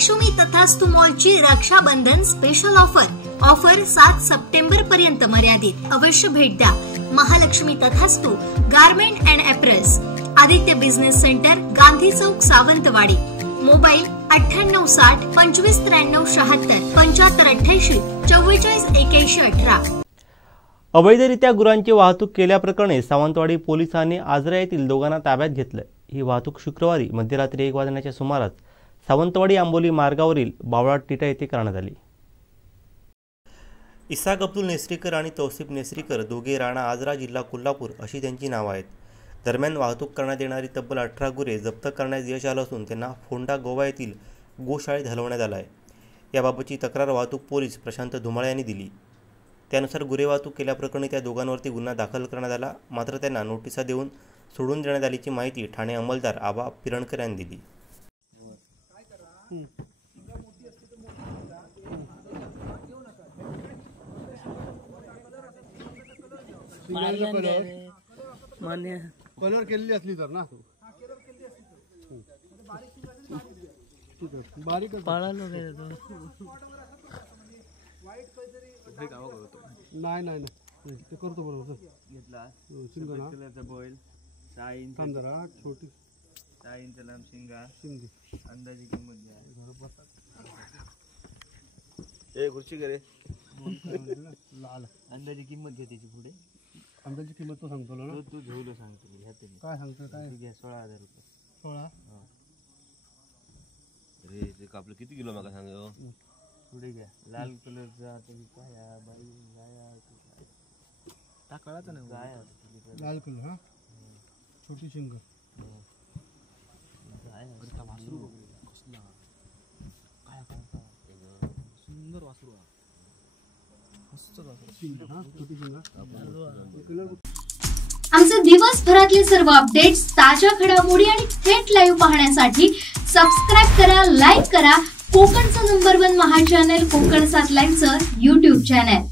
महालक्ष्मी तथास्तु मॉलची Rakshabandhan special offer 7 September पर्यंत मर्यादित। अवश्य भेट द्या महालक्ष्मी तथास्तु गारमेंट अँड एप्रेस, Aditya business centre, Gandhi Chowk, Sawantwadi. Mobile 9860 2593 76 7588 44 81 18। अवैधरित्या गुरांची वाहतूक केल्याप्रकरणी सावंतवाडी पोलिसांनी आजरा येथील दोघांना ताब्यात घेतले। ही वाहतूक शुक्रवारी मध्यरात्री 1 वाजण्याच्या सुमारास सावंतवाडी आंबोली मार्गावरील बावळाट टिटा येथे करण्यात आली। इसाक अब्दुल नेसरीकर आणि तौसिफ नेसरीकर दोघे राणा आजरा, जिल्हा कोल्हापूर अशी त्यांची नावे आहेत। दरम्यान वाहतूक करण्यात येणारी तब्बल 18 गुरे जप्त करण्यात यश आलं असून त्यांना फोंडा गोवा येथील गोशाळेत हलवण्यात आलं आहे। याबाबतची तक्रार वाहतूक पोलीस प्रशांत धुमाळे यांनी दिली। त्यानुसार गुरे वाहतूक केल्याप्रकरणी त्या दोघांवरती गुन्हा दाखल करण्यात आला, मात्र त्यांना नोटिसा देऊन सोडून देण्यात आल्याची माहिती ठाणे अंमलदार आबा पिरणकर यांनी दिली। कलर केलेली असली तर ना बारीक नाही नाही ते करतो बरोबर घेतला कलरचा बॉईल 6 इंच जरा छोटी 6 इंच लांब शिंगी अंदाजी किंमत घ्या ए खुर्ची करे लाल अंदाजी किंमत घ्या त्याची पुढे अंदाजी किंमत तो सांगतो ना तू घेऊन सांगतो काय सांगतो काय घ्या 16000 रुपये 16 रे ते आपलं किती किलो मागा सांग पुढे घ्या लाल कलरचा तरी काय बाई गाया टाकळाचा नाही गाया लाल कलर हा छोटी शिंग गाया का वासरू कसला काय काय सुंदर वासरू मस्त वासरू शिंग हा छोटी शिंग आमचे दिवसभरातले सर्व अपडेट्स, ताज्या घडामोडी आणि थेट लाईव्ह पाहण्यासाठी सबस्क्राइब करा, लाईक करा कोकणचं नंबर 1 महा चॅनल कोकण 7 लाईव्हचं YouTube चॅनल।